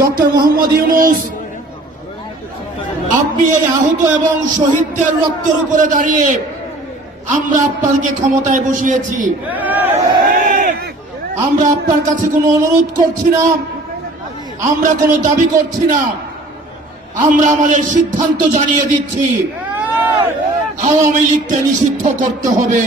Doctor Mohammad Yunus, আপনি এই আহত এবং শহীদদের রক্তের উপরে দাঁড়িয়ে আমরা আপনাকে ক্ষমতায় বসিয়েছি। আমরা আপনার কাছে কোনো অনুরোধ করছি না, আমরা কোনো দাবি করছি না, আমরা আমাদের সিদ্ধান্ত জানিয়ে দিচ্ছি, আওয়ামী লীগকে নিষিদ্ধ করতে হবে।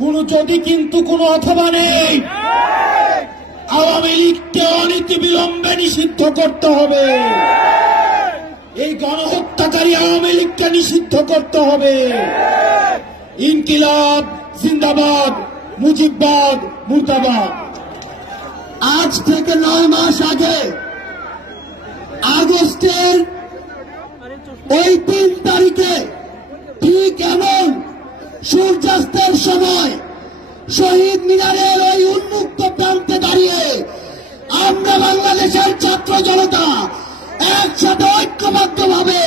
কোন যদি কিন্তু কোনো অথবা নেই আওয়ামী লীগকে অনীতি বিলম্বে নিষিদ্ধ করতে হবে। এই গণহত্যাকারী আওয়ামী লীগকে নিষিদ্ধ করতে হবে। ইনকিলাব, জিন্দাবাদ, মুজিববাদ, মুর্দাবাদ। আজ থেকে নয় মাস আগে আগস্টের ওই তিন তারিখে ঠিক এমন সূর্যাস্তের সময় শহীদ মিনারের ওই উন্মুক্ত প্রান্তে দাঁড়িয়ে আমরা বাংলাদেশের ছাত্র জনতা একসাথে ঐক্যবদ্ধ ভাবে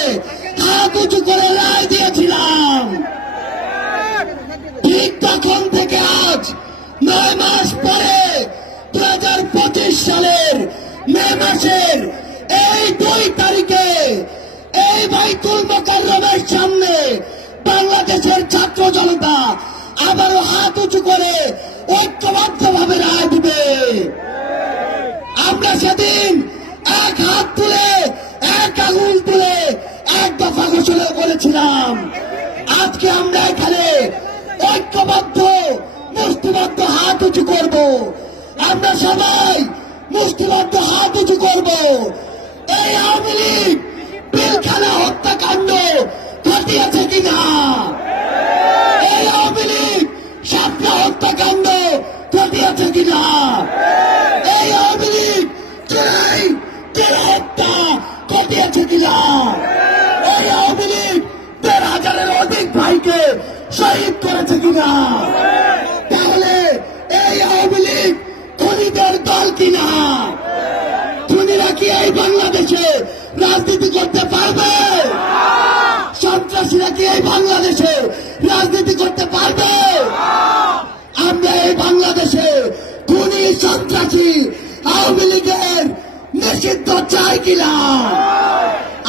উঁচু করে রায় দিয়েছিলাম। ঠিক তখন থেকে আজ নয় মাস পরে দু হাজার পঁচিশ সালের মে মাসের এই দুই তারিখে এই বাইতুল মোকাররমের সামনে বাংলাদেশের ছাত্র জনতা উঁচু করে ঐক্যবদ্ধ ভাবে রায় দিবে। আমরা সেদিন এক হাত তুলে, এক আঙুল তুলে এক দফা ঘোষণা করেছিলাম। আজকে আমরা এখানে ঐক্যবদ্ধ, মুষ্টিবদ্ধ হাত উঁচু করব। আমরা সবাই মুষ্টিবদ্ধ হাত উঁচু করব। এই আওয়ামী লীগ, পিলখানা হত্যাকাণ্ড ভাইকে শহীদ করেছে কিনা? তাহলে এই আওয়ামী লীগ খুনিদের দল কিনা? খুনিরা কি এই বাংলাদেশে রাজনীতি করতে পারবে? সন্ত্রাসীরা কি এই বাংলাদেশে রাজনীতি করতে পারবে? আমরা এই বাংলাদেশে খুনি সন্ত্রাসী, আওয়ামী লীগের নিষিদ্ধ চাই কিনা?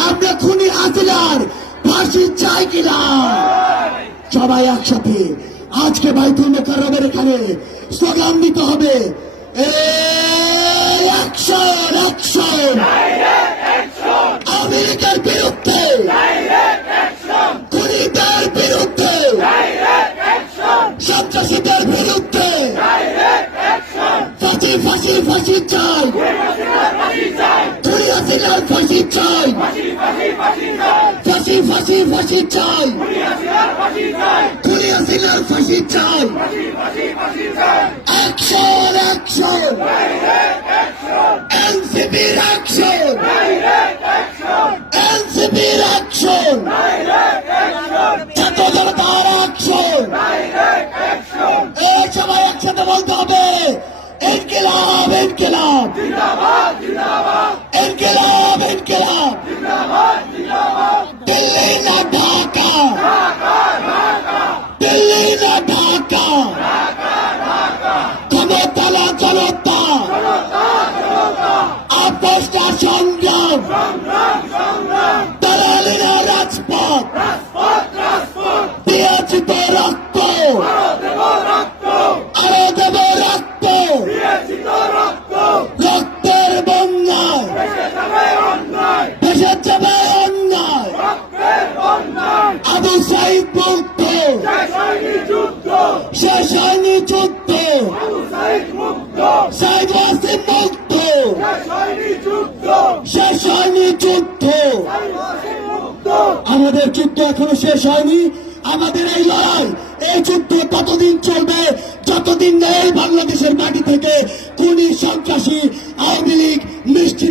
আমরা খুনি হাসিনার ফাঁসি চাই কিনা? সবাই একসাথে। আজকে বাইতুল মোকাররমের এখানে স্লোগান দিতে হবে। আওয়ামী বিরুদ্ধে। বিরুদ্ধে। সন্ত্রাসীদের বিরুদ্ধে। ফাঁসি ফাঁসি ফাঁসি খুনি হাসিনার ফাঁসি চাই ফাঁসি ফাঁসি ফাঁসি চাই খুনি হাসিনার ফাঁসি চাই অ্যাকশন অ্যাকশন এনসিপির অ্যাকশন এনসিপির অ্যাকশন ছাত্র জনতার অ্যাকশন এই সবাই একসাথে বলতে হবে ইনকিলাব ইনকিলাব ইনকিলাব ইনকিলাব দিল্লি না ঢাকা দিল্লি না ঢাকা ক্ষমতালা জনতা আপোষটা সংগ্রাম দালালিরা রাজপথ দিয়েছি তো রক্ত আরও দেব রক্ত রক্তের বন্যায়। দেশে যাবে অন্যায়। আবু সাইদ মুক্ত। শেষ হয়নি যুদ্ধ। সাইদ ওয়াসিম মুক্ত। শেষ হয়নি যুদ্ধ। আমাদের যুদ্ধ এখনও শেষ হয়নি। আমাদের এই লড়াই, এই যুদ্ধ ততদিন চলবে, যতদিন না এই বাংলাদেশের মাটি থেকে